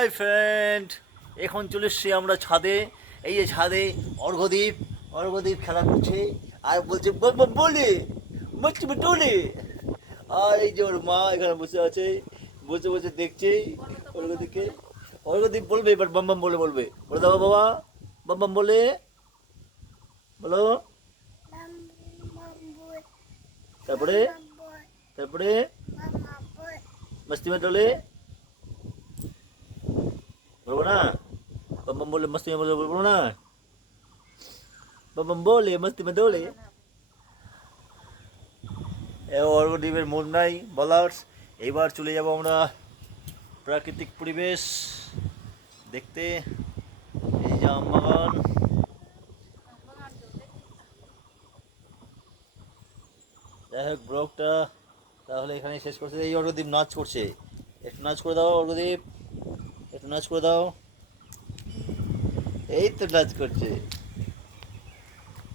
Hi friend, এখন চলে এসছি আমরা ছাদে। এই যে ছাদে অর্ঘ্যদীপ খেলা করছে আর বলছে বাবা বলে মাছি টোলে। আর এই যে ওর মা এখানে বসে আছে, বসে বসে দেখছে অর্ঘ্যদীপকে। অর্ঘ্যদীপ বলবে এবার বাম বাম বলে বলবে, বলে দাও বাবা বাম বাম বলে বলো। তারপরে তারপরে মস্তি মে টোলে বলবো না, বাম বাম বলে মস্তি মে বলবো না, বাম বাম বলে মস্তি মে দোলে। অর্ঘ্যদীপের মন নাই বলার। এইবার চলে যাব আমরা প্রাকৃতিক পরিবেশ দেখতে। এই যে আমবাগান। যাই হোক ব্লগটা তাহলে এখানে শেষ করছে। এই অর্ঘ্যদীপ নাচ করছে, একটু নাচ করে দাও অর্ঘ্যদীপ, একটু নাচ করে দাও। এই তো নাচ করছে।